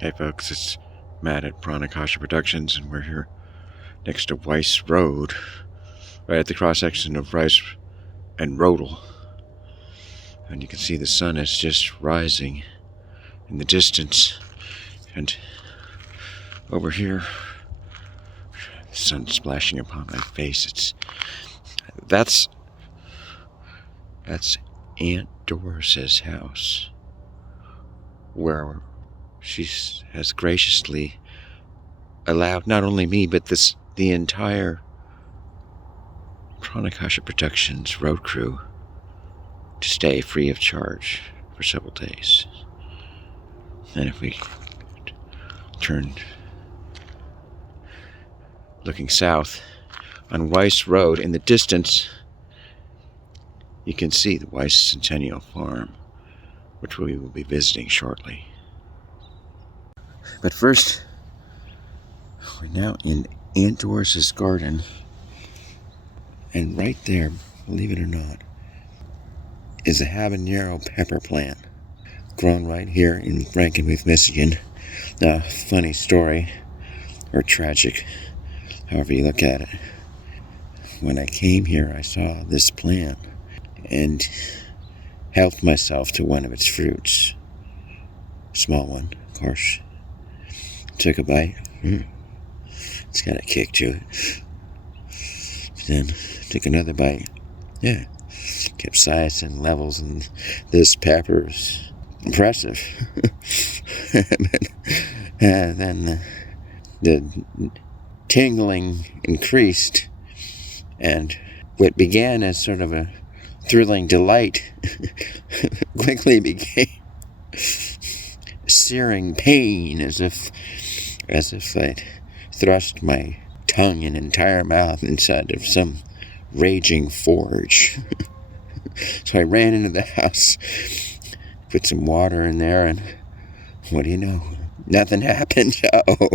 Hey folks, it's Matt at Pranakasha Productions, and we're here next to Weiss Road, right at the cross-section of Weiss and Rodel. And you can see the sun is just rising in the distance. And over here, the sun's splashing upon my face. That's Aunt Doris's house, where she has graciously allowed not only me, but the entire Pranakasha Productions road crew to stay free of charge for several days. And if we turn looking south on Weiss Road, in the distance you can see the Weiss Centennial Farm, which we will be visiting shortly. But first, we're now in Aunt Doris's garden, and right there, believe it or not, is a habanero pepper plant grown right here in Frankenmuth, Michigan. Now, funny story, or tragic, however you look at it. When I came here, I saw this plant and helped myself to one of its fruits. Small one, of course. Took a bite. It's got a kick to it. Then took another bite. Yeah. Capsaicin levels in this pepper is impressive. And then the tingling increased, and what began as sort of a thrilling delight quickly became searing pain, as if I'd thrust my tongue and entire mouth inside of some raging forge. So I ran into the house, put some water in there, and what do you know? Nothing happened. Oh,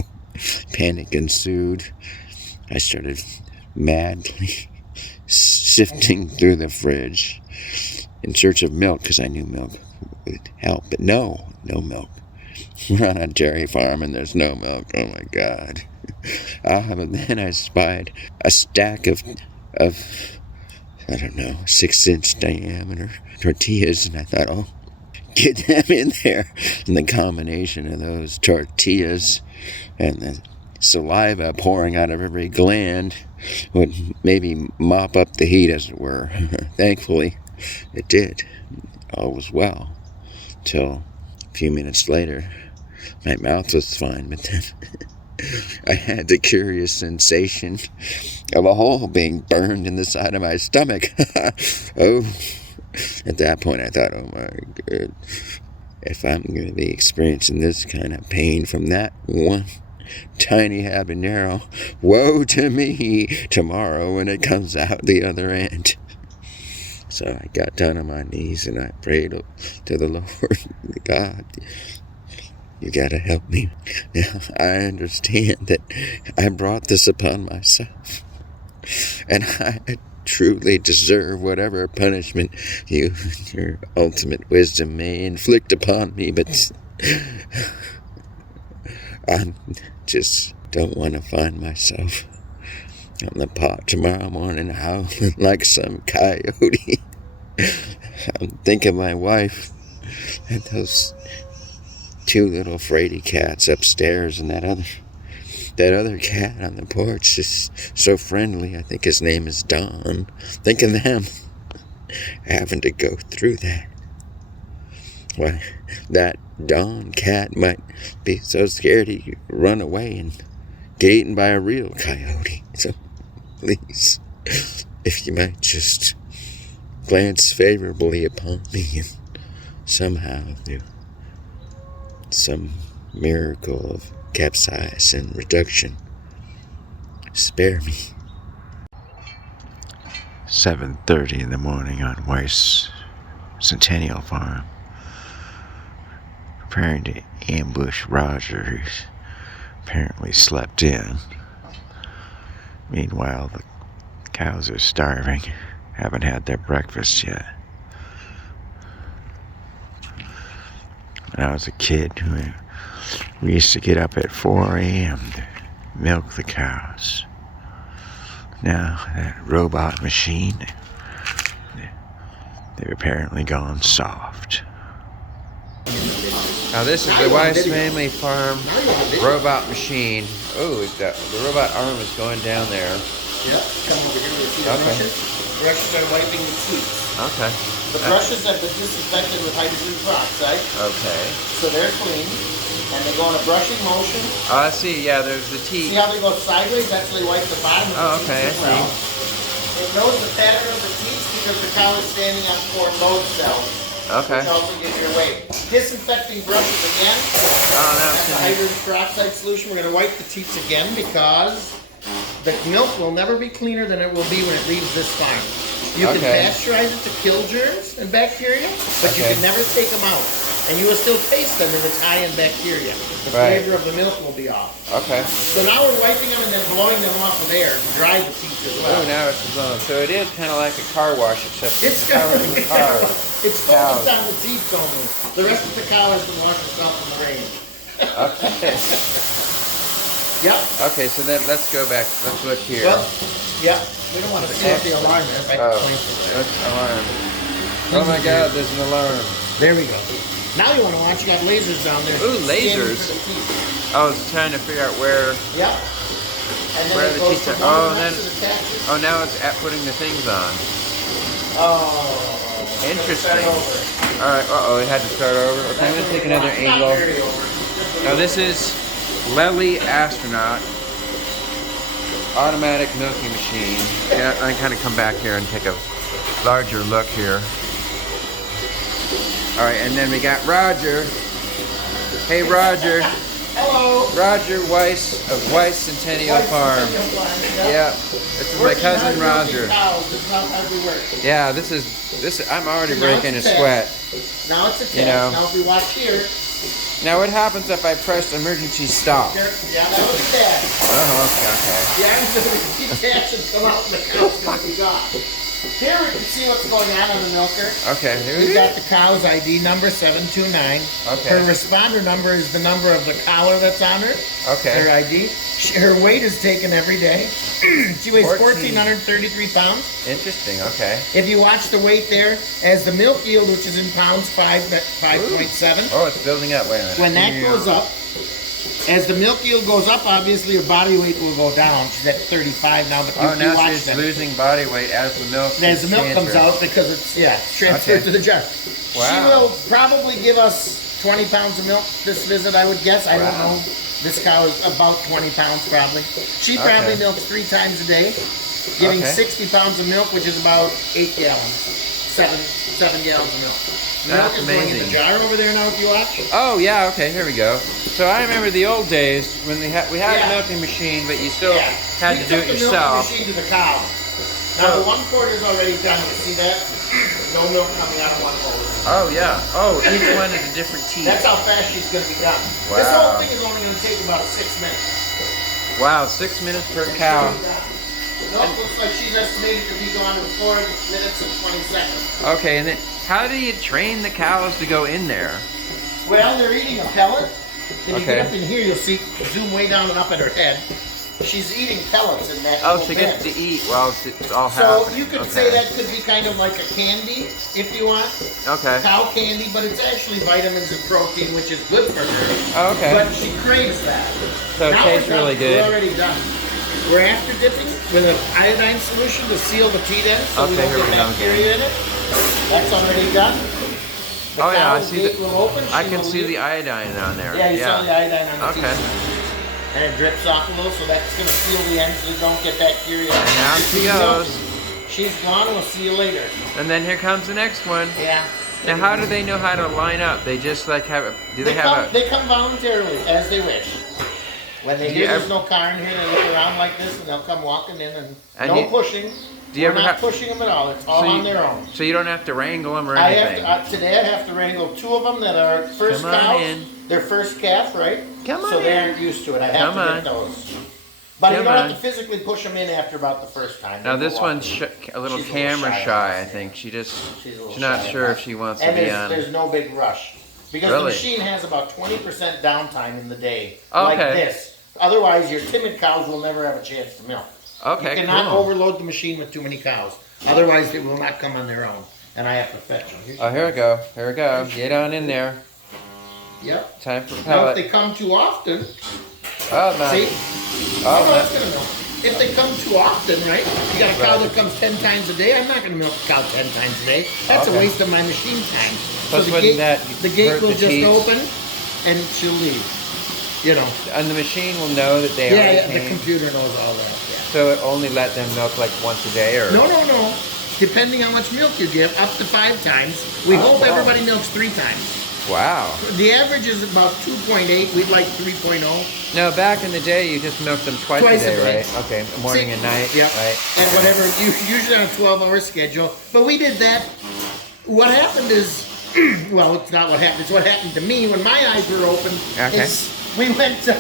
panic ensued. I started madly sifting through the fridge in search of milk, because I knew milk would help, but no milk. We're on a dairy farm and there's no milk. Oh my God. But then I spied a stack of I don't know, 6-inch diameter tortillas, and I thought, oh, get them in there. And the combination of those tortillas and the saliva pouring out of every gland would maybe mop up the heat, as it were. Thankfully, it did. All was well. Till a few minutes later, my mouth was fine, but then I had the curious sensation of a hole being burned in the side of my stomach. Oh, at that point I thought, oh my God, if I'm going to be experiencing this kind of pain from that one tiny habanero, woe to me tomorrow when it comes out the other end. So I got down on my knees and I prayed to the Lord, God, you gotta help me. Now, I understand that I brought this upon myself, and I truly deserve whatever punishment you, your ultimate wisdom, may inflict upon me, but I just don't want to find myself on the pot tomorrow morning howling like some coyote. I'm thinking of my wife and those two little fraidy cats upstairs, and that other cat on the porch is so friendly. I think his name is Don. Think of them having to go through that. Why, that Don cat might be so scared he could run away and get eaten by a real coyote. So please, if you might just glance favorably upon me and somehow do some miracle of capsaicin reduction, spare me. 7:30 in the morning on Weiss Centennial Farm, preparing to ambush Roger, who's apparently slept in. Meanwhile, the cows are starving, haven't had their breakfast yet. When I was a kid, We used to get up at 4 a.m. to milk the cows. Now, that robot machine, they've apparently gone soft. Now this is the Weiss Family Farm robot machine. Oh, the robot arm is going down there. Yeah, come over here with the brushes. Brushes are wiping the teeth. Okay. The brushes have been disinfected with hydrogen peroxide. Okay. So they're clean. And they go in a brushing motion. Oh, I see. Yeah, there's the teeth. See how they go sideways? That's how they wipe the bottom of the teeth. Okay, I see. It knows the pattern of the teeth because the cow is standing on 4 load cells. Okay. Which also gives your weight. Disinfecting brushes again. Oh, now it's the hydrogen peroxide solution. We're going to wipe the teats again because the milk will never be cleaner than it will be when it leaves this farm. You can pasteurize it to kill germs and bacteria, but you can never take them out. And you will still taste them if it's high in bacteria. The flavor of the milk will be off. Okay. So now we're wiping them and then blowing them off with air to dry the teeth as well. Oh, now it's blown. So it is kind of like a car wash, except it's covering the car. It's focused on the teeth only. The rest of the cow has to wash itself in the rain. Okay. Yep. Okay, so then let's go back. Let's look here. Well, yeah. We don't want to see what the alarm is. That's alarm. Oh my God, there's an alarm. There we go. Now you want to watch, you got lasers down there. Ooh, lasers. I was trying to figure out where. Yep. Where the teeth are. Oh, and then. Oh, now it's at putting the things on. Oh. Interesting. All right. It had to start over. Okay, I'm gonna take another angle. Now this is Lely Astronaut automatic milking machine. Yeah, I can kind of come back here and take a larger look here. All right, and then we got Roger. Hey, Roger. Hello. Roger Weiss of Weiss Centennial Farm. Yeah, this is my cousin Roger. Yeah, this is. I'm already breaking a sweat. Now it's a test. Now if we watch here. Now what happens if I press emergency stop? Yeah, that was a test. Okay. Yeah, I'm going to detach and come out and the cow's going to be gone. Here we can see what's going on the milker. Okay, here We've got the cow's ID number 729. Okay. Her responder number is the number of the collar that's on her. Okay. Her ID. Her weight is taken every day. She weighs 1,433 pounds. Interesting, okay. If you watch the weight there, as the milk yield, which is in pounds, 5.7. Oh, it's building up. Wait a minute. When that goes up, as the milk yield goes up, obviously her body weight will go down. She's at 35 now, but now she's losing body weight as the milk comes out because it's transferred to the jar. Wow. She will probably give us 20 pounds of milk this visit, I would guess. I don't know. This cow is about 20 pounds probably. She probably milks 3 times a day, giving 60 pounds of milk, which is about 8 gallons, 7 gallons of milk. That's amazing. Going in the jar over there now if you watch. Oh yeah, okay, here we go. So I remember the old days when we had a milking machine, but you still had to do it yourself. We took the milking machine to the cow. Now the one quart is already done. You see that? No milk coming out of one hose. Oh yeah. Oh, each one is a different teeth. That's how fast she's going to be done. Wow. This whole thing is only going to take about 6 minutes. Wow, 6 minutes per cow. No, it looks like she's estimated to be gone in 4 minutes and 20 seconds. Okay, and then how do you train the cows to go in there? Well, they're eating a pellet. If you get up in here, you'll see, zoom way down and up at her head. She's eating pellets in that she gets to eat while it's all happening. So you could say that could be kind of like a candy, if you want. Okay. Cow candy, but it's actually vitamins and protein, which is good for her. Okay. But she craves that. So it tastes really good. We're already done. We're after dipping with an iodine solution to seal the teat end so we don't get bacteria in it. That's already done. The I see gate will open. I can see the iodine on there. Yeah, you saw the iodine on the teat. Okay. And it drips off a little, so that's going to seal the end so you don't get bacteria. And now she goes. She's gone. We'll see you later. And then here comes the next one. Yeah. Now, how do they know how to line up? They just like have a. They come voluntarily as they wish. When they hear there's no car in here, they look around like this, and they'll come walking in, and no pushing. We're not pushing them at all. It's all on their own. So you don't have to wrangle them or anything? Today I have to wrangle 2 of them that are first cows. Their first calf, right? So they aren't used to it. I have to get those. But you don't have to physically push them in after about the first time. Now this one's a little camera shy, I think. She's not sure if she wants to be on. And there's no big rush. Because Really? the machine has about 20% downtime in the day, Okay. like this. Otherwise, your timid cows will never have a chance to milk. Okay, You cannot cool. overload the machine with too many cows. Otherwise, they will not come on their own, and I have to fetch them. Oh, here we go. Here we go. Get on in there. Yep. Time for Now, if pellet. they come too often, Oh, no. see? Oh, no, no. it's gonna milk. If they come too often, right? You got a cow that comes 10 times a day. I'm not going to milk a cow 10 times a day. That's a Okay. waste of my machine time. Plus, the wouldn't gate, that the gate hurt will the just teats? open, and she'll leave. You know. And the machine will know that they Yeah, already yeah, the came. computer knows all that. Yeah. So it only let them milk like once a day, or? No. Depending how much milk you give, up to 5 times. We hope wow. everybody milks 3 times. Wow. The average is about 2.8. We'd like 3.0. No, back in the day, you just milked them twice a day, right? Okay, morning See, and night. Yep. Right. And whatever, usually on a 12-hour schedule. But we did that. What happened is, well, it's not what happened. It's what happened to me when my eyes were open. Okay. Is we went to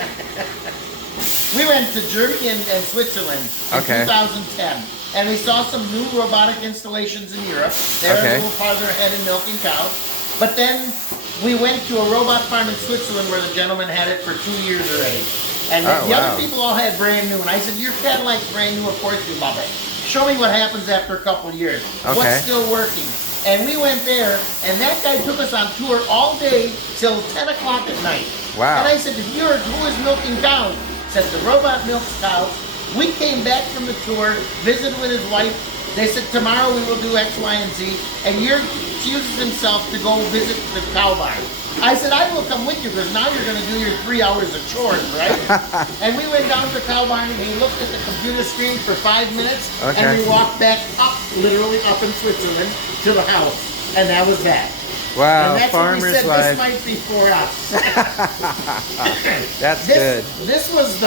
Germany and Switzerland in 2010. And we saw some new robotic installations in Europe. They're a little farther ahead in milking cows. But then we went to a robot farm in Switzerland where the gentleman had it for 2 years already. And the other people all had brand new. And I said, your Cadillac's brand new, of course you love it. Show me what happens after a couple of years. What's still working? And we went there, and that guy took us on tour all day till 10 o'clock at night. Wow. And I said, who is milking cows? He said, the robot milks cows. We came back from the tour, visited with his wife. They said, tomorrow we will do X, Y, and Z. And he chooses himself to go visit the cow barn. I said, I will come with you because now you're going to do your 3 hours of chores, right? And we went down to the cow barn and he looked at the computer screen for 5 minutes. And we walked back up, literally up in Switzerland, to the house. And that was that. Wow, and that's farmer's what we said, life. this might be for us. That's good. This was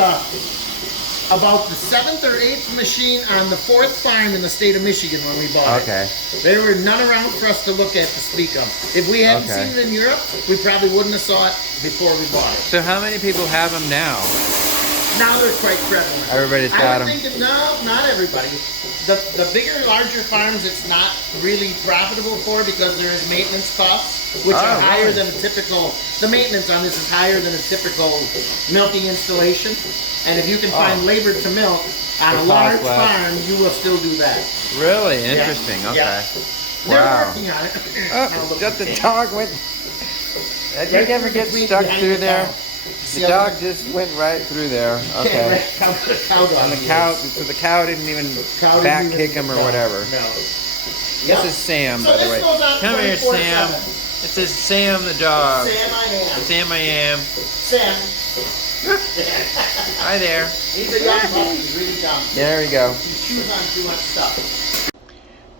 about the 7th or 8th machine on the 4th farm in the state of Michigan when we bought it. Okay. There were none around for us to look at to speak of. If we hadn't seen it in Europe, we probably wouldn't have saw it before we bought it. So how many people have them now? Now they're quite prevalent. Everybody's got them. I would think that, no, not everybody. The bigger, larger farms, it's not really profitable for because there is maintenance costs, which are higher than a typical. The maintenance on this is higher than a typical milking installation. And if you can find labor to milk on a large farm, you will still do that. Really interesting. Okay. Yeah. They're working on it. Oh, got the dog went. Did you ever get stuck through there? The dog just went right through there. Okay. And the cow, so the cow didn't even back kick him or whatever. No. This is Sam, by the way. Come here, Sam. This is Sam the dog. Sam I am. Sam I am. Sam. Hi there. He's a young puppy. He's really young. There we go. He chews on too much stuff.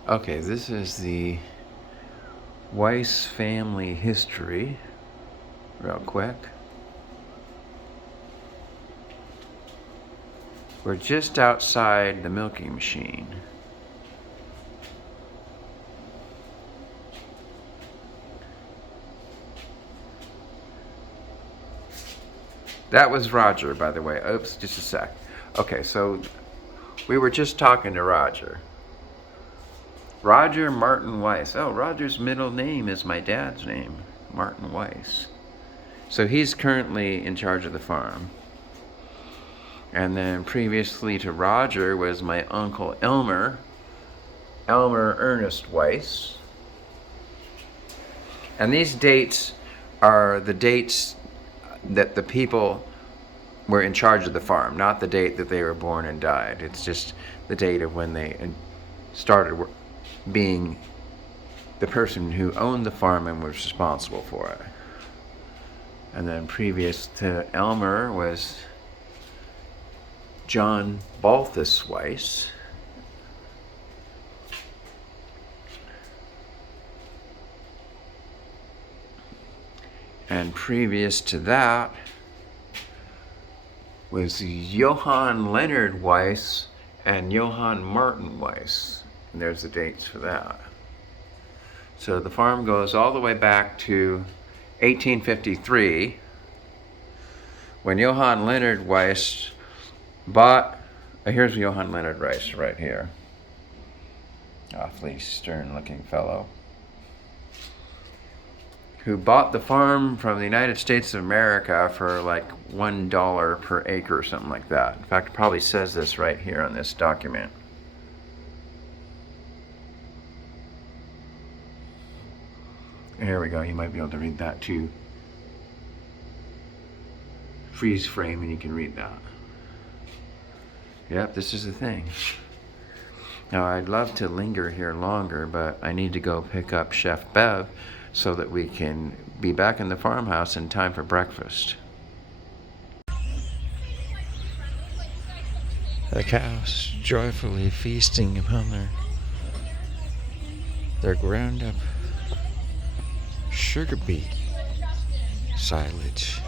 Okay, this is the Weiss family history, real quick. We're just outside the milking machine. That was Roger, by the way. Oops, just a sec. Okay, so we were just talking to Roger. Roger Martin Weiss. Oh, Roger's middle name is my dad's name, Martin Weiss. So he's currently in charge of the farm. And then previously to Roger was my uncle Elmer Ernest Weiss. And these dates are the dates that the people were in charge of the farm, not the date that they were born and died. It's just the date of when they started being the person who owned the farm and was responsible for it. And then previous to Elmer was John Balthus Weiss. And previous to that was Johann Leonard Weiss and Johann Martin Weiss. And there's the dates for that. So the farm goes all the way back to 1853 when Johann Leonard Weiss bought, here's Johann Leonard Weiss right here. Awfully stern looking fellow. who bought the farm from the United States of America for like $1 per acre or something like that. In fact, it probably says this right here on this document. Here we go, you might be able to read that too. Freeze frame and you can read that. Yep, this is the thing. Now I'd love to linger here longer, but I need to go pick up Chef Bev so that we can be back in the farmhouse in time for breakfast. The cows joyfully feasting upon their ground up sugar beet silage.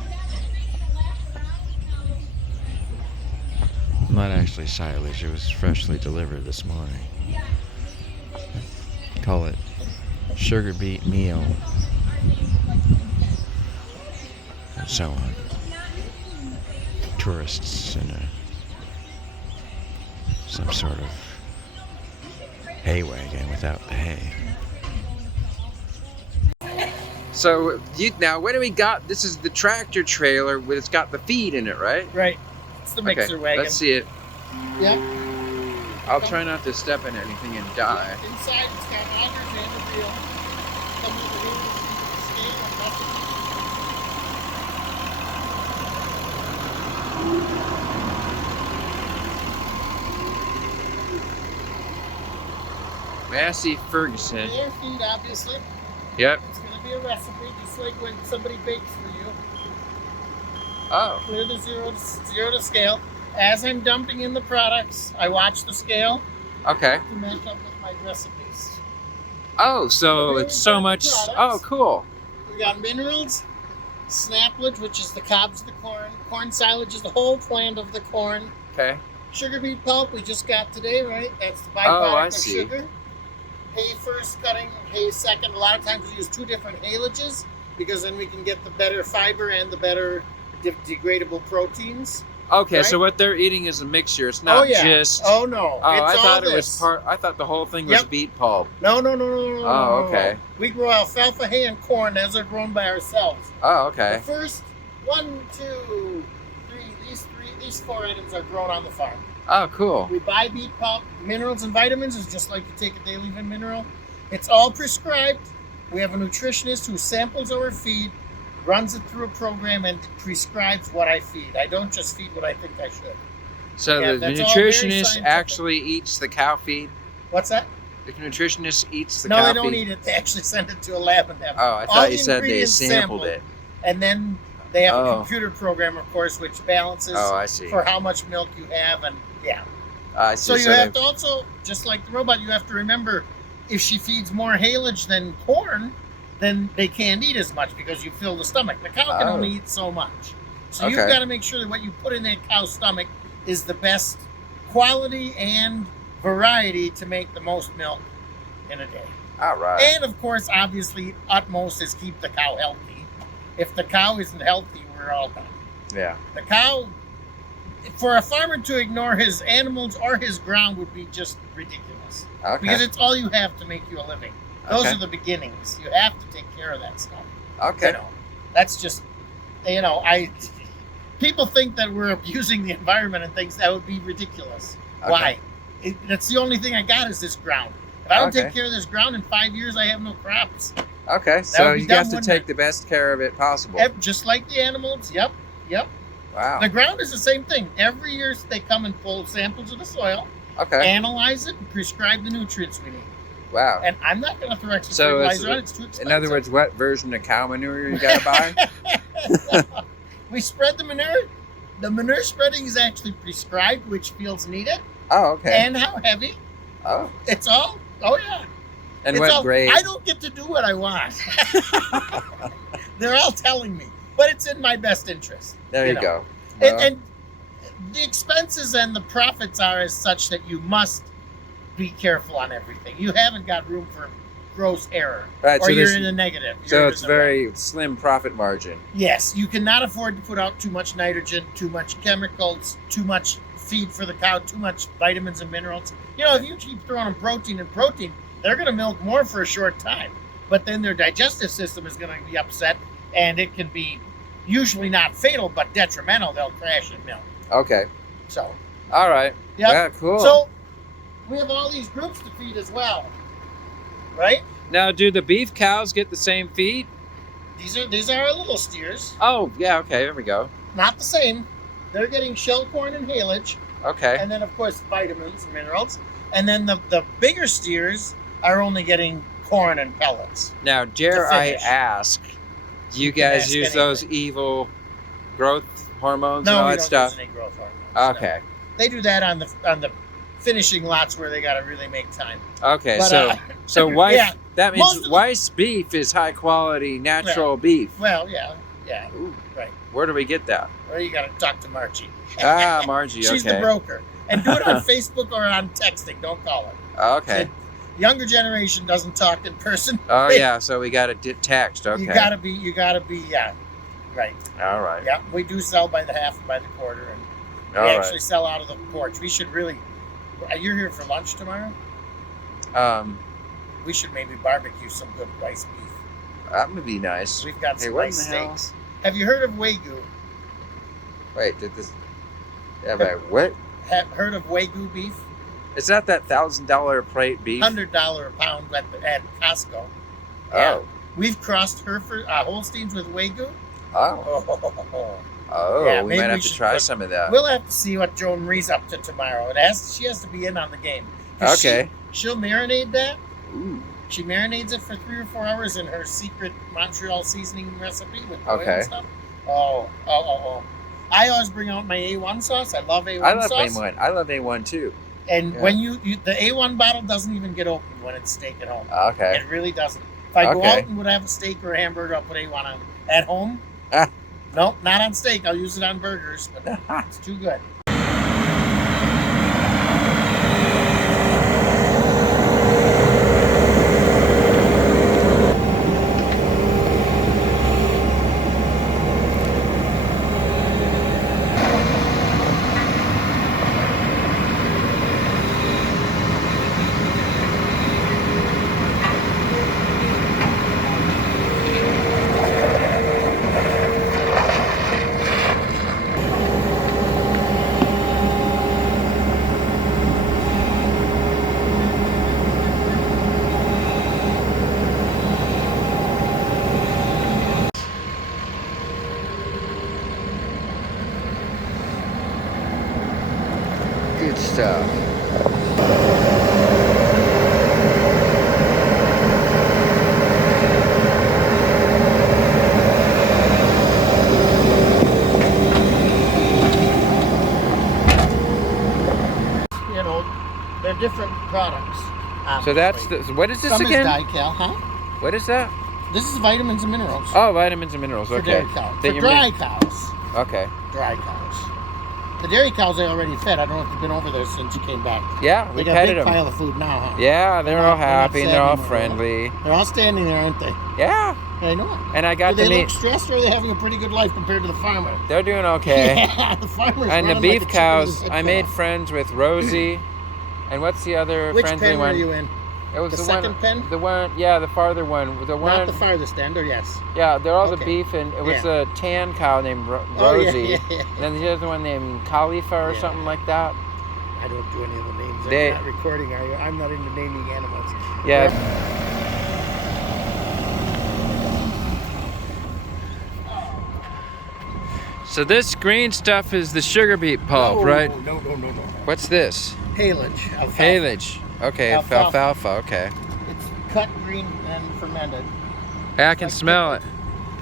Not actually silage, it was freshly delivered this morning. Call it sugar beet meal. And so on. Tourists in some sort of hay wagon without the hay. So now what do we got? This is the tractor trailer, but it's got the feed in it, right? Right. It's the mixer wagon. Let's see it. Yep. I'll try not to step in anything and die. Inside it's got hydrogen and the wheel. Come over here to see the scale and Massey Ferguson. Their feed, obviously. Yep. It's going to be a recipe, just like when somebody bakes for you. Oh. Clear the zero to scale. As I'm dumping in the products, I watch the scale Okay. to match up with my recipes. Oh, so it's so much. Oh, cool. We got minerals, snaplage, which is the cobs of the corn silage is the whole plant of the corn. Okay. Sugar beet pulp we just got today, right? That's the Oh, I byproduct of see. sugar. Hay first cutting, hay second. A lot of times we use 2 different haylages because then we can get the better fiber and the better degradable proteins. Okay, Right? so what they're eating is a mixture. It's not just. Oh no. Oh, it's I thought all it was this. part. I thought the whole thing was Yep. beet pulp. No. Oh, okay. We grow alfalfa, hay, and corn. Those are grown by ourselves. Oh, The okay. first 1, 2, 3. These 4 items are grown on the farm. Oh, cool. We buy beet pulp. Minerals and vitamins is just like you take a daily mineral. It's all prescribed. We have a nutritionist who samples our feed, runs it through a program, and prescribes what I feed. I don't just feed what I think I should. So Yeah, the that's all very nutritionist scientific. actually eats the cow feed? What's that? The nutritionist eats the No, cow they feed? don't eat it. They actually send it to a lab and have Oh, I all thought the you said they ingredients sampled it. And then they have Oh. a computer program, of course, which balances Oh, I see. for how much milk you have. And yeah. I see. So you have to also, just like the robot, you have to remember if she feeds more haylage than corn, then they can't eat as much because you fill the stomach. The cow can Oh. only eat so much. So you've Okay. got to make sure that what you put in that cow's stomach is the best quality and variety to make the most milk in a day. All right. And of course, obviously, utmost is keep the cow healthy. If the cow isn't healthy, we're all done. Yeah. The cow, for a farmer to ignore his animals or his ground would be just ridiculous. Okay. Because it's all you have to make you a living. Those Okay. are the beginnings. You have to take care of that stuff. Okay. You know, that's just, people think that we're abusing the environment and things that would be ridiculous. Okay. Why? That's the only thing I got is this ground. If I don't Okay. take care of this ground in 5 years, I have no crops. Okay, so would be you dumb, have to wouldn't take it? the best care of it possible. Just like the animals. Yep. Wow. The ground is the same thing. Every year they come and pull samples of the soil, Okay. analyze it, and prescribe the nutrients we need. Wow. And I'm not going to throw extra So fertilizer on it. It's too expensive. In other words, what version of cow manure you gotta buy? We spread the manure. The manure spreading is actually prescribed, which fields need it, Oh, okay. and how heavy. Oh. It's all. Oh yeah. And It's what all, grade? I don't get to do what I want. They're all telling me, but it's in my best interest. There you know. go. And the expenses and the profits are as such that you must be careful on everything. You haven't got room for gross error, Right, or so you're this- in the negative. So You're it's in the red. very slim profit margin. Yes, you cannot afford to put out too much nitrogen, too much chemicals, too much feed for the cow, too much vitamins and minerals. If you keep throwing them protein, they're going to milk more for a short time. but then their digestive system is going to be upset, and it can be usually not fatal, but detrimental. They'll crash in milk. Okay. So. All right. Yep. Yeah, cool. So we have all these groups to feed as well, right? Now, do the beef cows get the same feed? These are our little steers. Oh, yeah, okay, there we go. Not the same. They're getting shell corn and haylage. Okay. And then, of course, vitamins and minerals. And then the bigger steers are only getting corn and pellets. Now, dare I ask, do you guys use those evil growth hormones and all that stuff? No, we don't use any growth hormones. Okay. No. They do that on the finishing lots where they got to really make time. Okay, but, so Weiss, yeah, that means Weiss beef is high quality natural beef. Well, yeah, Ooh. right. Where do we get that? Well, you got to talk to Margie. Margie, okay. She's the broker. And do it on Facebook or on texting. Don't call her. Okay. The younger generation doesn't talk in person. Oh, yeah, so we got to text, okay. You gotta be, yeah, right. All right. Yeah, we do sell by the half and by the quarter, and we actually sell out of the porch. We should really, you're here for lunch tomorrow? We should maybe barbecue some good Weiss beef. That would be nice. We've got some Weiss steaks. Have you heard of Wagyu? Wait, did this, yeah, but what? Have heard of Wagyu beef? Is that $1,000 plate beef? $100 a pound at Costco. Oh. Yeah. We've crossed Hereford, Holsteins with Wagyu. Oh. Oh, yeah, we might have to try some of that. We'll have to see what Joan Marie's up to tomorrow. She has to be in on the game. Okay. She'll marinate that. Ooh. She marinades it for 3 or 4 hours in her secret Montreal seasoning recipe with oil and stuff. Oh. I always bring out my A1 sauce. I love A1 sauce. I love A1 too. And when the A1 bottle doesn't even get opened when it's steak at home. Okay. It really doesn't. If I go out and would have a steak or a hamburger, I'll put A1 on. At home, nope, not on steak. I'll use it on burgers, but it's too good. Good stuff. You know, they're different products. So that's what is this Some again? is Dical, huh? What is that? This is vitamins and minerals. Oh, vitamins and minerals. For Okay. dairy cows. For dry cows. Okay. Dry cows. The dairy cows I already fed. I don't know if you've been over there since you came back. Yeah, we petted them. They got a big pile of food now, huh? Yeah, they're all happy and they're all anymore. friendly. They're all standing there, aren't they? Yeah. I know. And I got Do to they meet. look stressed, or are they having a pretty good life compared to the farmer? They're doing okay. Yeah, the farmer's And the running beef like a cows, chicken I with made its head friends with Rosie. And what's the other Which friendly pen one? were you in? It was The the second one, pen? The one, yeah, the farther one. The one. Not the farthest end, or yes? Yeah, they're all the Okay. beef, and it was Yeah. a tan cow named Oh, Rosie. yeah. And then the other one named Khalifa or Yeah. something like that. I don't do any of the names. They- I'm not recording, are you? I'm not into naming animals. Yeah. So this green stuff is the sugar beet pulp, right? No. What's this? Haylage. Alfalfa. Haylage. Okay, Alfalfa. alfalfa. Okay. It's cut green and fermented. Yeah, I can smell it.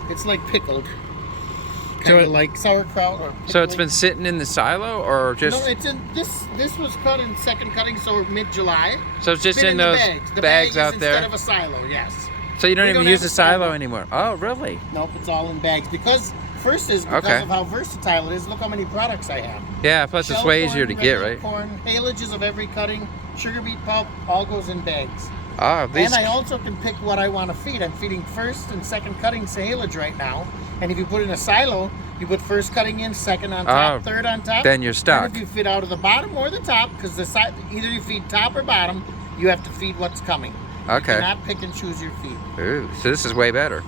It's like pickled. So Kind it- of like sauerkraut or So it's pickling. been sitting in the silo, or just? No, it's in this. This was cut in second cutting, so mid-July. So it's just Been in the those bags. The bags bag out is there. instead of a silo. Yes. So you don't we even don't use have the a silo silo. anymore. Oh, really? Nope, it's all in bags because because Okay. of how versatile it is. Look how many products I have. Yeah. Plus, it's Shell way corn, easier to get, regular right? Corn, haylages of every cutting, sugar beet pulp, all goes in bags. Oh, these. And I also can pick what I want to feed. I'm feeding first and second cutting haylage right now. And if you put in a silo, you put first cutting in, second on top, Oh, third on top. then you're stuck. And if you feed out of the bottom or the top, because the side, either you feed top or bottom, you have to feed what's coming. Okay. You cannot pick and choose your feed. Ooh, so this is way better.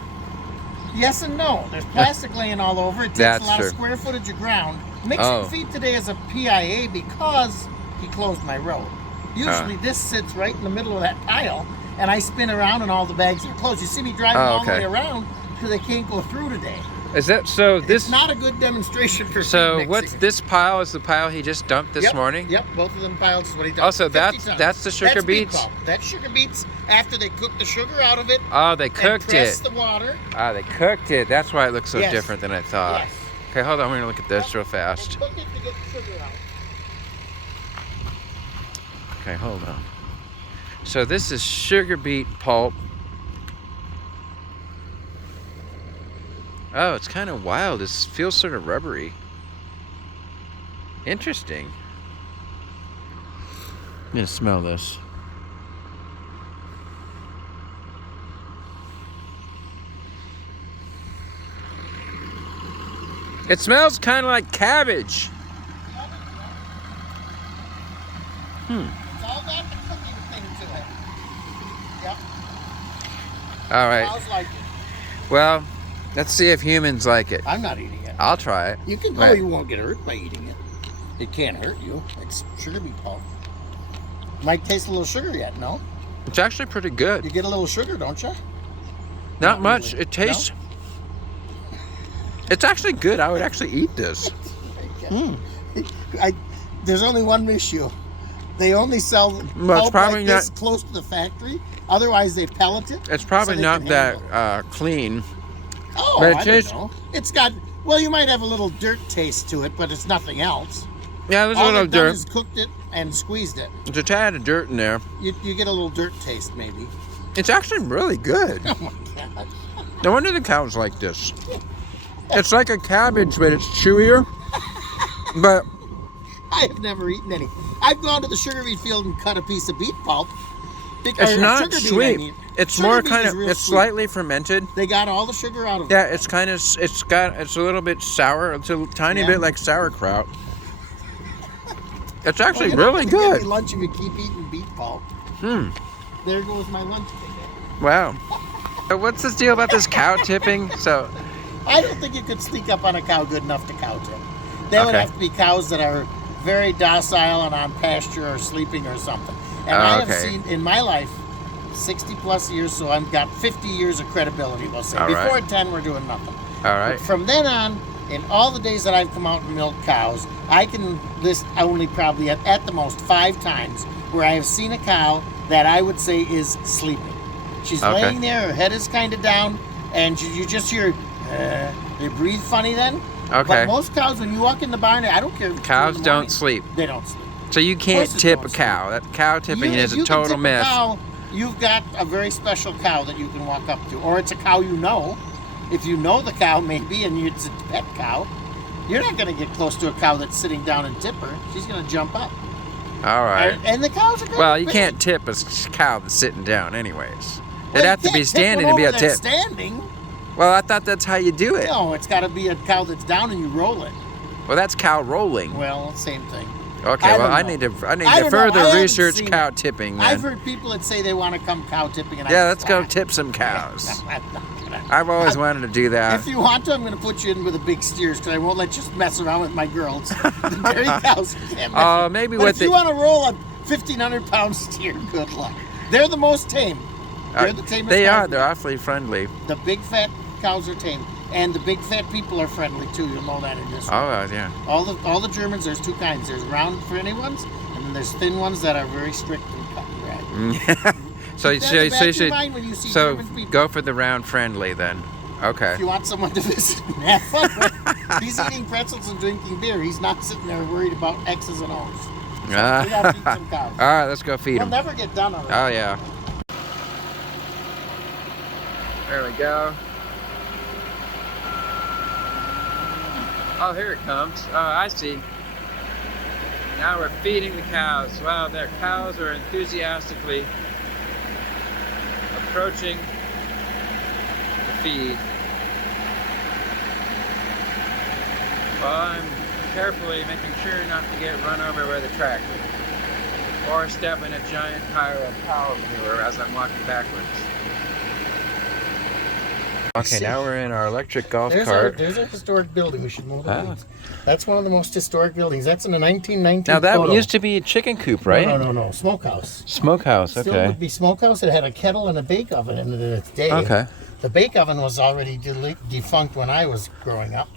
Yes and no. There's plastic laying all over. It takes That's a lot true. of square footage of ground. Mixing feed today is a PIA because he closed my road. Usually this sits right in the middle of that pile, and I spin around and all the bags are closed. You see me driving all the way around because they can't go through today. Is that so? This it's not a good demonstration for so. feed What's mixing. this pile? Is the pile he just dumped this morning? Yep, both of them piles is what he dumped. Also, that's the sugar beets. That's sugar beets after they cook the sugar out of it. Oh, they cooked press it. the water. Oh, they cooked it. That's why it looks so different than I thought. Yes. Okay, hold on. I'm gonna look at this real fast. Cook it to get the sugar out. Okay, hold on. So this is sugar beet pulp. Oh, it's kind of wild. It feels sort of rubbery. Interesting. I'm gonna smell this. It smells kind of like cabbage. It's all got the cooking thing to it. Yep. All right. Cows like it. Well, let's see if humans like it. I'm not eating it. I'll try it. You can go. Right. You won't get hurt by eating it. It can't hurt you. It's sugar beet pulp. Might taste a little sugar yet, no? It's actually pretty good. You get a little sugar, don't you? Not much. really. It tastes. It's actually good. I would actually eat this. There's only one issue. They only sell Well, it's pulp probably like not. this close to the factory. Otherwise, they pellet it. It's probably so they not can that handle it. clean. Oh, but it I tastes- don't know. It's got. Well, you might have a little dirt taste to it, but it's nothing else. Yeah, there's a All little they've done dirt. is cooked it and squeezed it. There's a tad of dirt in there. You get a little dirt taste, maybe. It's actually really good. Oh my God. No wonder the cows like this. It's like a cabbage, but it's chewier. But I have never eaten any. I've gone to the sugar beet field and cut a piece of beet pulp. it's not sweet. It's more kind of. It's slightly fermented. They got all the sugar out of it. Yeah, it's kind of. It's a little bit sour. It's a tiny bit like sauerkraut. It's actually really Give good. me lunch if you keep eating beet pulp. There goes my lunch ticket. Wow. So what's this deal about this cow tipping? So I don't think you could sneak up on a cow good enough to cow tip. They would Okay. have to be cows that are very docile and on pasture or sleeping or something. And I have okay. seen in my life 60 plus years, so I've got 50 years of credibility, we'll say. All right. Before 10, we're doing nothing. all right. From then on, in all the days that I've come out and milked cows, I can list only probably at the most 5 times where I have seen a cow that I would say is sleeping. She's Okay. laying there, her head is kind of down, and you just hear, they breathe funny then. Okay. But most cows, when you walk in the barn, I don't care if it's 2 in Cows the don't morning, sleep. They don't sleep. So you can't Horses tip don't a sleep. cow. That cow tipping If is a you can total tip mess. Cow, you've got a very special cow that you can walk up to, or it's a cow you know. If you know the cow, maybe, and it's a pet cow, you're not going to get close to a cow that's sitting down and tip her. She's going to jump up. All right. And the cows are good. Well, you can't tip a cow that's sitting down, anyways. Well, It'd have to be standing to be a tip. Standing. Well, I thought that's how you do it. No, it's got to be a cow that's down and you roll it. Well, that's cow rolling. Well, same thing. Okay. I well, don't I know. need to I don't know. further I haven't research seen cow it. tipping. I've Then. heard people that say they want to come cow tipping. And Yeah, I let's just go laugh. tip some cows. I'm not gonna. I've always wanted to do that. If you want to, I'm going to put you in with the big steers because I won't let you mess around with my girls. The dairy cows can't mess Maybe But with if you want to roll a 1,500-pound steer, good luck. They're the most tame. They're the tamest. They cows. are. They're awfully friendly. The big fat cows are tame, and the big fat people are friendly too. You'll know that in this. Oh, yeah. All the Germans. There's 2 kinds. There's round, friendly ones, and then there's thin ones that are very strict and cut and dry. So Keep that in the back you of your should. mind when you see So German people. go for the round friendly then. Okay. If you want someone to visit and have fun with, he's eating pretzels and drinking beer. He's not sitting there worried about X's and O's. So we gotta feed some cows. All right, let's go feed We'll them. never get done on it. Oh, yeah. There we go. Oh, here it comes. Oh, I see. Now we're feeding the cows. Wow, their cows are enthusiastically approaching the feed. Well, I'm carefully making sure not to get run over by the tractor. or step in a giant pile of power manure as I'm walking backwards. Okay, now we're in our electric golf cart. There's a historic building. We should move the weeds. That's one of the most historic buildings. That's in the 1919 Now that photo. used to be a chicken coop, right? No. Smokehouse. Smokehouse, okay. Still would be smokehouse. It had a kettle and a bake oven in it in its day. Okay. The bake oven was already defunct when I was growing up,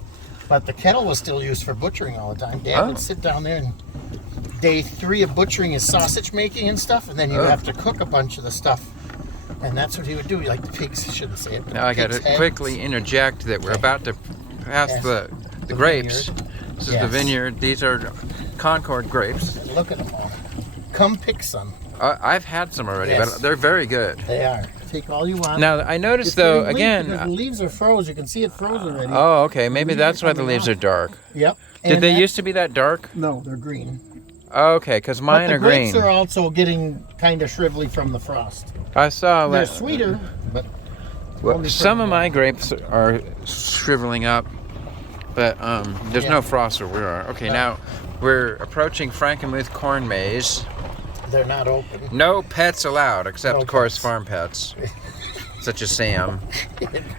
but the kettle was still used for butchering all the time. Dad would sit down there and day 3 of butchering is sausage making and stuff, and then you have to cook a bunch of the stuff. And that's what he would do. Like the pigs, I shouldn't say it. Now I got to quickly interject that we're about to pass the grapes. Vineyard. This is the vineyard. These are Concord grapes. Look at them all. Come pick some. I've had some already, but they're very good. They are. Take all you want. Now I noticed though, again, the leaves are froze. You can see it froze already. Oh, okay. Maybe that's why the leaves are dark. Yep. Did they used to be that dark? No, they're green. Okay, because mine are green. The grapes are also getting kind of shrivelly from the frost. I saw They're that. sweeter, but Some of my grapes are shriveling up, but there's no frost where we are. Okay, now we're approaching Frankenmuth corn maze. They're not open. No pets allowed, except No of course pets. farm pets, such as Sam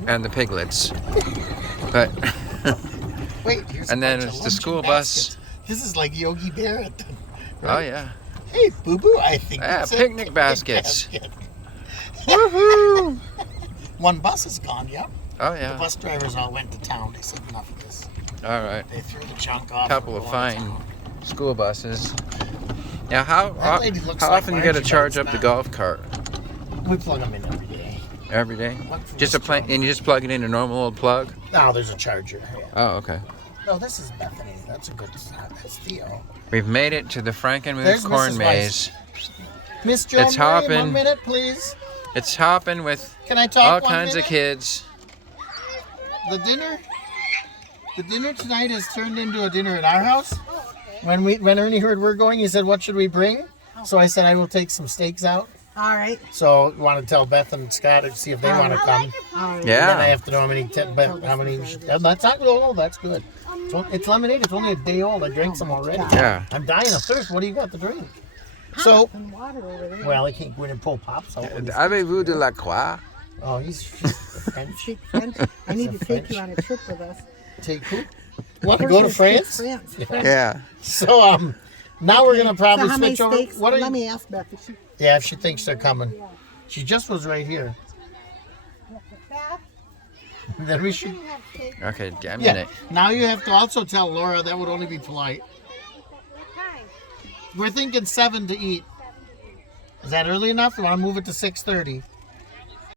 and the piglets. But Wait, here's and a then bunch of it's the luncheon school baskets. bus. This is like Yogi Bear. Oh yeah. Hey, Boo Boo, I think it's a picnic baskets. basket. Woohoo! One bus is gone, yep. Oh The yeah. bus drivers all went to town. They said enough of this. All right. They threw the junk off. Couple and of we're going to fine town. school buses. Now, how That lady looks like often you got to Margie, charge but up it's the not. golf cart? We plug them in every day. Every day? One from Just the a plug, store. and you just plug it in a normal old plug? Oh, there's a charger. Yeah. Oh, okay. No, this is Bethany. That's a good sign. That's Theo. We've made it to the Frankenmuth There's corn Mrs. maze. Miss Joan It's Marie, hopping. 1 minute, please. It's hopping with Can I talk all 1 kinds minute? of kids. The dinner tonight has turned into a dinner at our house. When Ernie heard we're going, he said, "What should we bring?" So I said, "I will take some steaks out." All right. So I want to tell Beth and Scott to see if they want to come. All right. And then I Yeah. have to know how many. That's not old. That's good. It's lemonade. It's only a day old. I drank some already. Yeah. I'm dying of thirst. What do you got to drink? So, And water over there. well, I can't go in and pull pops out. Avez-vous de la croix? Oh, he's French. Speak French. I need to take French. you on a trip with us. Take who? Want to go to France? France. Yeah. So now we're gonna probably So how many switch over. steaks? What are Let you? me ask Beth. Is she Yeah, if she thinks they're coming. She just was right here. Then we should. Okay, damn Yeah. it. Now you have to also tell Laura that would only be polite. We're thinking 7 to eat. Is that early enough? You want to move it to 6:30? Here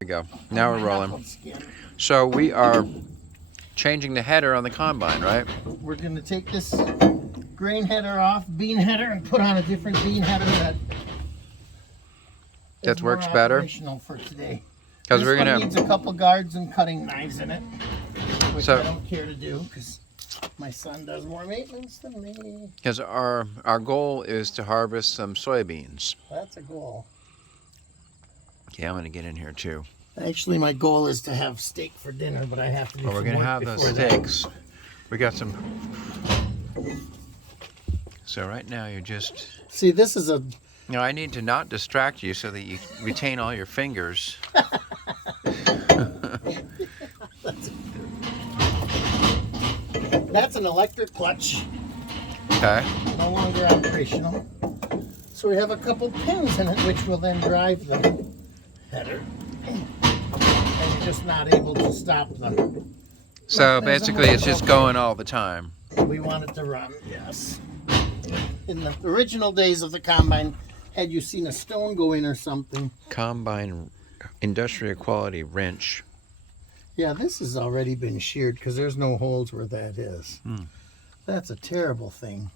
we go. Now we're rolling. So we are changing the header on the combine, right? We're gonna take this grain header off, bean header, and put on a different bean header that is works more better? operational for today. Because This we're one gonna. needs a couple guards and cutting knives in it, which So- I don't care to do because my son does more maintenance than me. Because our goal is to harvest some soybeans. That's a goal. Okay, I'm gonna get in here too. Actually, my goal is to have steak for dinner, but I have to do Well, we're some gonna work have those before that. steaks. We got some. So right now you're just. See, this is a You know, I need to not distract you so that you retain all your fingers. that's an electric clutch, Okay. no longer operational. So we have a couple pins in it, which will then drive the header, and you're just not able to stop them. So basically, it's just going all the time. We want it to run, yes. In the original days of the combine, had you seen a stone go in or something? Combine industrial quality wrench. Yeah, this has already been sheared because there's no holes where that is. Hmm. That's a terrible thing,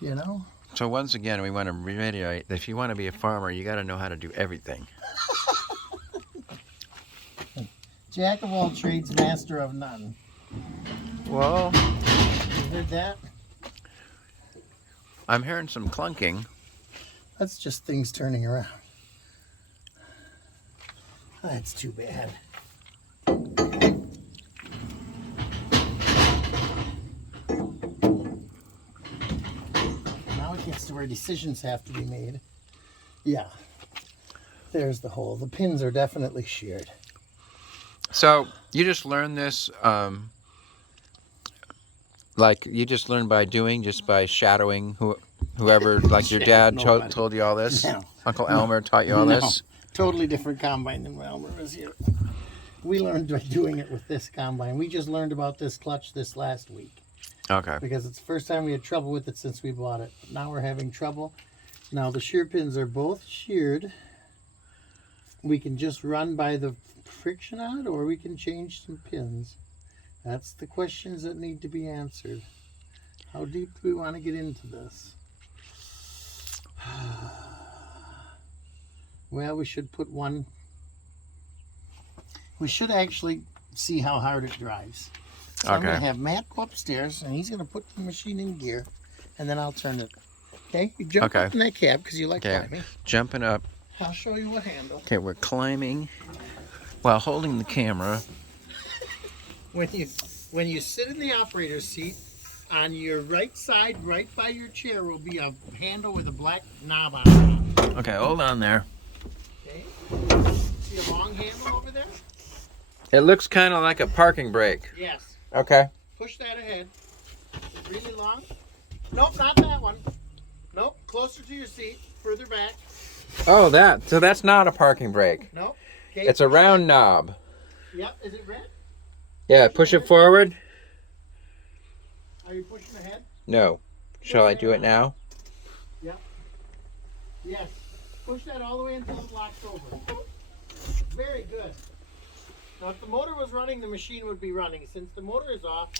you know? So once again, we want to reiterate that if you want to be a farmer, you got to know how to do everything. Jack of all trades, master of none. Well, You heard that? I'm hearing some clunking. That's just things turning around. That's too bad. Now it gets to where decisions have to be made. Yeah. There's the hole. The pins are definitely sheared. So you just learned this, like you just learned by doing, just by shadowing whoever, like your dad Nobody. told you all this? No. Uncle Elmer taught you all this? Totally different combine than when Elmer was here. We learned by doing it with this combine. We just learned about this clutch this last week. Okay. Because it's the first time we had trouble with it since we bought it. But now we're having trouble. Now the shear pins are both sheared. We can just run by the friction on it, or we can change some pins. That's the questions that need to be answered. How deep do we want to get into this? Well, we should put one. We should actually see how hard it drives. So I'm going to have Matt go upstairs, and he's going to put the machine in gear, and then I'll turn it. Okay? You jump up in that cab because you like climbing. Jumping up. I'll show you what handle. Okay, we're climbing while holding the camera. When you sit in the operator's seat, on your right side, right by your chair, will be a handle with a black knob on it. Okay, hold on there. Okay? See a long handle over there? It looks kind of like a parking brake. Yes. Okay. Push that ahead. It's really long. Nope, not that one. Nope, closer to your seat, further back. Oh, so that's not a parking brake. Nope. Okay. It's a round knob. Yep, is it red? Yeah, push it forward. Are you pushing ahead? No. Shall I do it now? Yep. Yes. Push that all the way until it locks over. Very good. Now, if the motor was running, the machine would be running. Since the motor is off,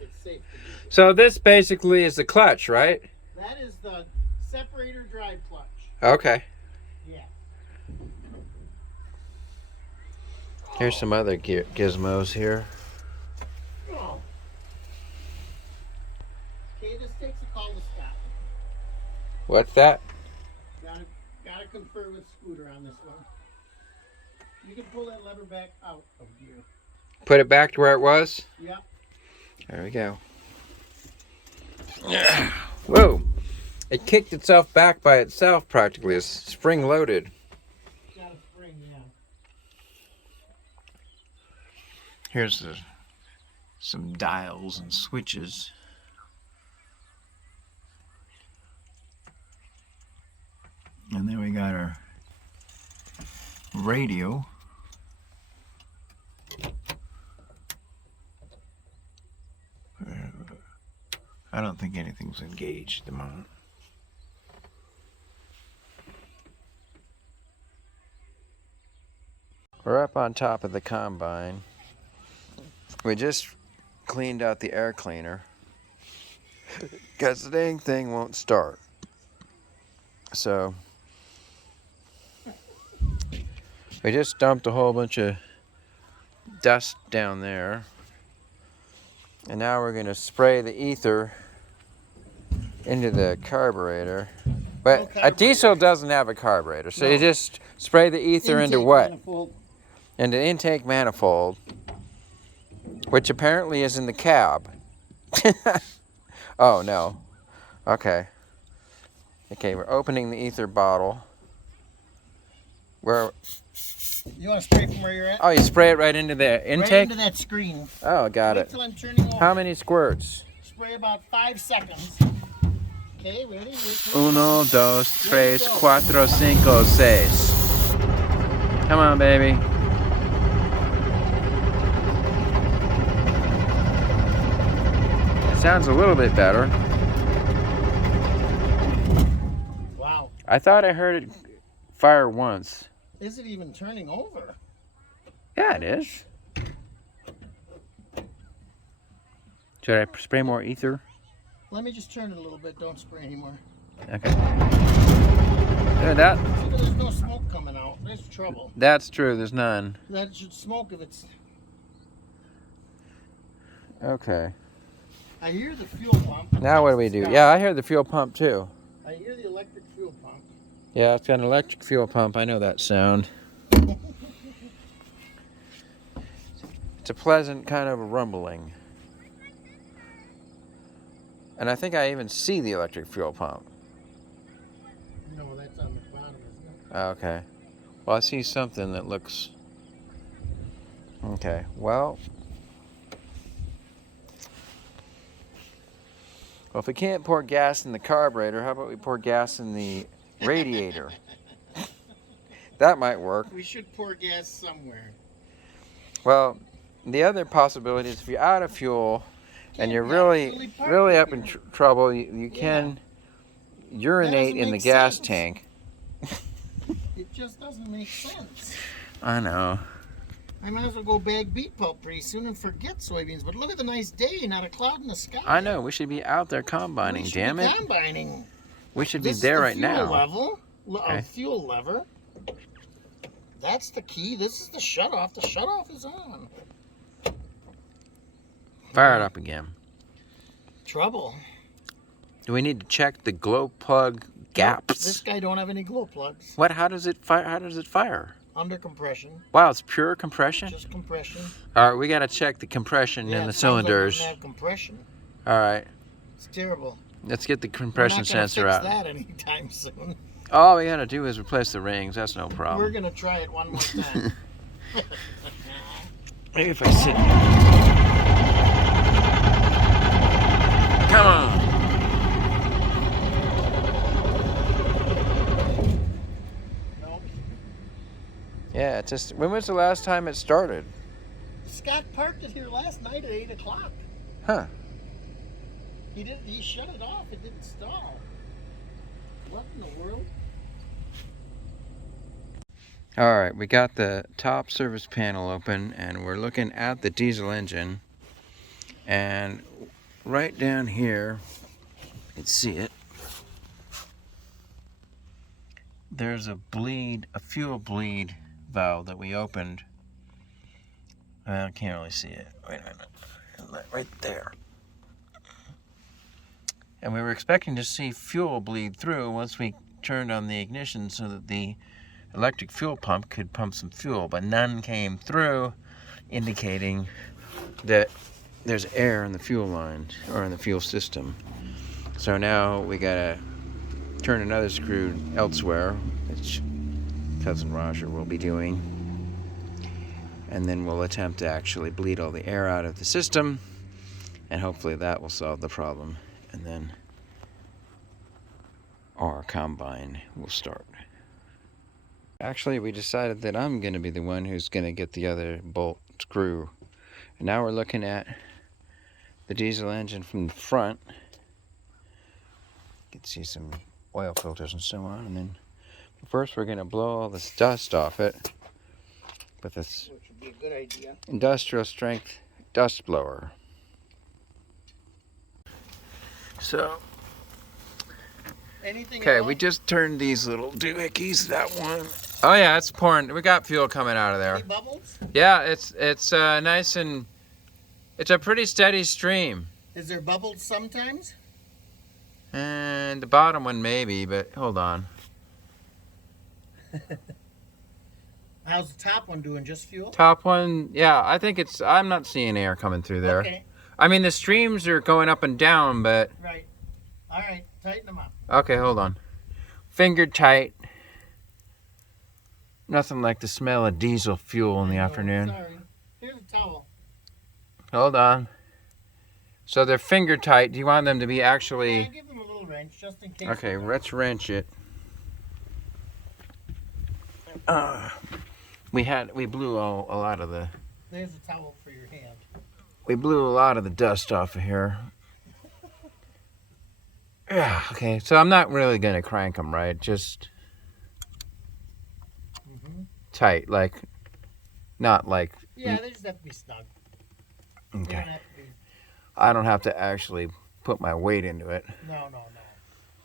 it's safe to do this. So this basically is the clutch, right? That is the separator drive clutch. Okay. Yeah. Here's some other gizmos here. Oh. Okay, this takes a call to stop. What's that? Gotta confer with Scooter on this one. You can pull that lever back out of gear. Put it back to where it was? Yep. There we go. Whoa. It kicked itself back by itself practically. It's spring loaded. Got a spring, yeah. Here's some dials and switches. And then we got our radio. I don't think anything's engaged at the moment. We're up on top of the combine. We just cleaned out the air cleaner because the dang thing won't start. So we just dumped a whole bunch of dust down there. And now we're going to spray the ether into the carburetor. But a diesel doesn't have a carburetor, so you just spray the ether into what? Manifold. Into the intake manifold, which apparently is in the cab. Oh, no. Okay. Okay, we're opening the ether bottle. Where? You want to spray from where you're at? Oh, you spray it right into the intake? Right into that screen. Oh, got Wait it. till I'm turning over. How many squirts? Spray about 5 seconds. Okay, ready? Uno, dos, tres, cuatro, cinco, seis. Come on, baby. It sounds a little bit better. Wow. I thought I heard it fire once. Is it even turning over? Yeah, it is. Should I spray more ether? Let me just turn it a little bit. Don't spray anymore. Okay. Yeah, See, there's no smoke coming out. There's trouble. that's true. There's none. That should smoke if it's... Okay. I hear the fuel pump. Now what do we do? Yeah, I hear the fuel pump too. I hear the electric fuel pump. Yeah, it's got an electric fuel pump. I know that sound. It's a pleasant kind of a rumbling. And I think I even see the electric fuel pump. No, that's on the bottom, isn't Okay. Well, I see something that looks... Okay, well, if we can't pour gas in the carburetor, how about we pour gas in the radiator? That might work. We should pour gas somewhere. Well, the other possibility is if you're out of fuel and you're really up in trouble, you can urinate in the gas tank. It just doesn't make sense. I know. I might as well go bag beet pulp pretty soon and forget soybeans. But look at the nice day, not a cloud in the sky. I know. We should be out there combining. Damn it. Combining. We should be there right now. Okay. Fuel lever. That's the key. This is the shutoff. The shutoff is on. Fire it up again. Trouble. Do we need to check the glow plug gaps? This guy don't have any glow plugs. What? How does it fire? How does it fire? Under compression. Wow, it's pure compression? Just compression. All right, we got to check the compression in the cylinders. Like have compression. All right. It's terrible. Let's get the compression sensor out. We're not gonna fix that anytime soon. All we got to do is replace the rings. That's no problem. We're going to try it one more time. Maybe if I sit. Come on. Nope. Yeah, it's just. When was the last time it started? Scott parked it here last night at 8 o'clock. Huh. He shut it off. It didn't start. What in the world? All right, we got the top service panel open and we're looking at the diesel engine. And right down here, you can see it. There's a fuel bleed valve that we opened. I can't really see it. Wait a minute. Right there. And we were expecting to see fuel bleed through once we turned on the ignition so that the electric fuel pump could pump some fuel, but none came through, indicating that there's air in the fuel line or in the fuel system. So now we gotta turn another screw elsewhere, which Cousin Roger will be doing, and then we'll attempt to actually bleed all the air out of the system, and hopefully that will solve the problem, and then our combine will start. Actually, we decided that I'm going to be the one who's going to get the other bolt screw. And now we're looking at the diesel engine from the front. You can see some oil filters and so on. And then first we're going to blow all this dust off it with this Which would be a good idea. industrial strength dust blower. So, okay, we just turned these little doohickeys, that one. Oh yeah, it's pouring. We got fuel coming out of there. Any bubbles? Yeah, it's nice and it's a pretty steady stream. Is there bubbles sometimes? And the bottom one maybe, but hold on. How's the top one doing? Just fuel? Top one, yeah, I think I'm not seeing air coming through there. Okay. I mean, the streams are going up and down, but... Right. All right, tighten them up. Okay, hold on. Finger tight. Nothing like the smell of diesel fuel in the afternoon. Sorry. Here's a towel. Hold on. So they're finger tight. Do you want them to be actually... Yeah, give them a little wrench just in case. Okay, let's wrench it. We blew a lot of the... There's a towel for your hand. We blew a lot of the dust off of here. Yeah, okay, so I'm not really going to crank them, right? Just tight, like, not like... Yeah, they just have to be snug. Okay. I don't have to actually put my weight into it. No.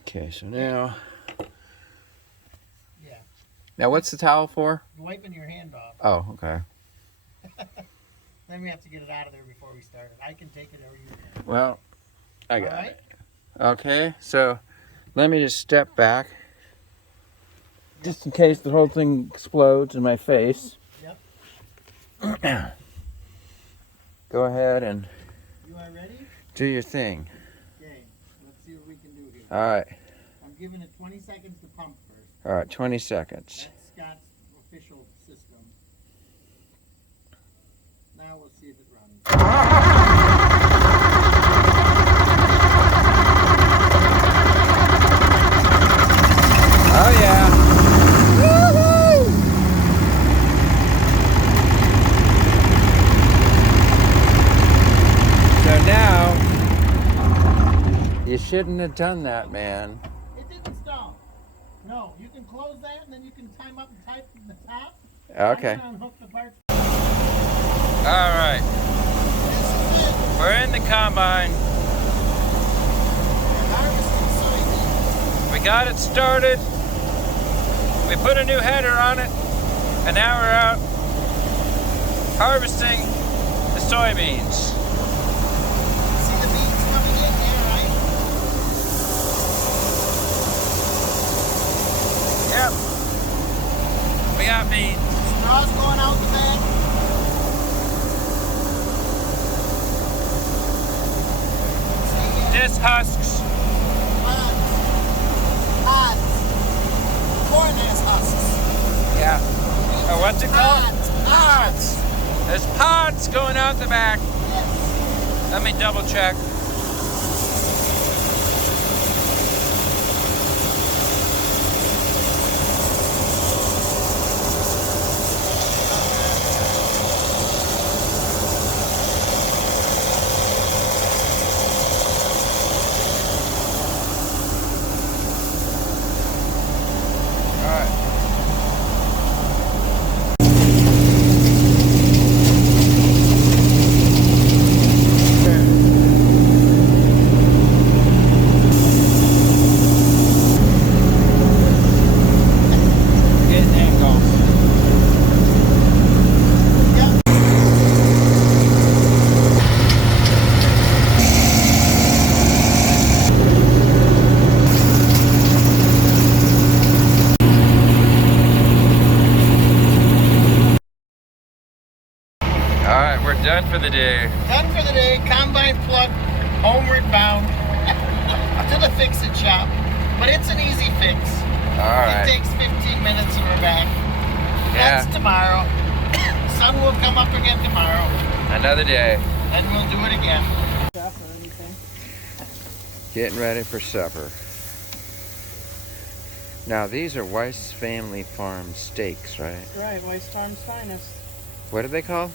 Okay, so now... Yeah. Now, what's the towel for? You're wiping your hand off. Oh, okay. Then we have to get it out of there before we start it. I can take it or you can. Well, I got All right? it. Okay, so let me just step back. Just in case the whole thing explodes in my face. Yep. Go ahead and You are ready? do your thing. Okay. Let's see what we can do here. All right. I'm giving it 20 seconds to pump first. All right, 20 seconds. That's Scott's official system. Now we'll see if it runs. Oh yeah. Woo-hoo! So now, you shouldn't have done that, man. It didn't stall. No, you can close that and then you can time up and type from the top. Okay. I'm gonna unhook the parts. All right. We're in the combine. Harvesting soybeans. We got it started. We put a new header on it, and now we're out harvesting the soybeans. See the beans coming in there, right? Yep. We got beans. Straws going out the back. Disc husks. Pods. Corn ass husks. Yeah. Oh, what's it called? Pods. There's pods going out the back. Yes. Let me double check. Done for the day. Done for the day. Combine plug, homeward bound to the fix-it shop. But it's an easy fix. All right. It takes 15 minutes and we're back. Yeah. That's tomorrow. Sun will come up again tomorrow. Another day. And we'll do it again. Getting ready for supper. Now these are Weiss Family Farm steaks, right? Right, Weiss Farm's finest. What are they called?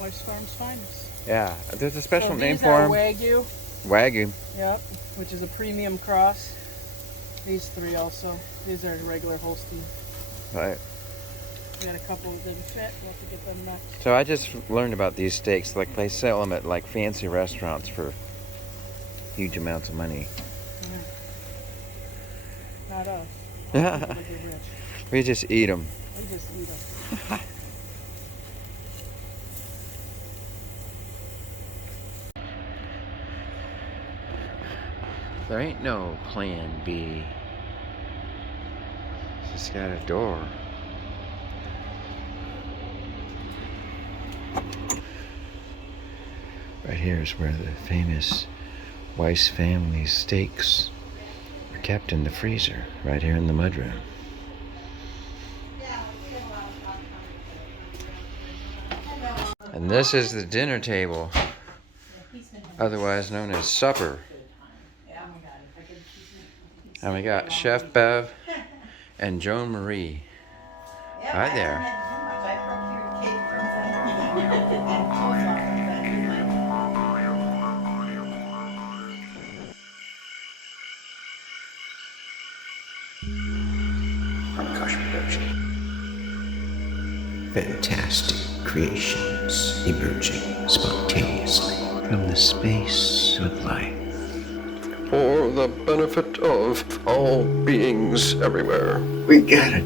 Weiss Farm's finest. Yeah, there's a special name these for are them. Wagyu. Wagyu. Yep, which is a premium cross. These three also. These are regular Holstein. Right. We got a couple that didn't fit. We'll have to get them next. So I just learned about these steaks. Like they sell them at like fancy restaurants for huge amounts of money. Yeah. Not us. We just eat them. We just eat them. There ain't no plan B. It's just got a door. Right here is where the famous Weiss family steaks are kept in the freezer, right here in the mudroom. And this is the dinner table, otherwise known as supper. And we got Chef Bev and Joan Marie. Hi there. Pranakasha Production. Fantastic creations emerging spontaneously from the space of life. For the benefit of all beings everywhere. We gotta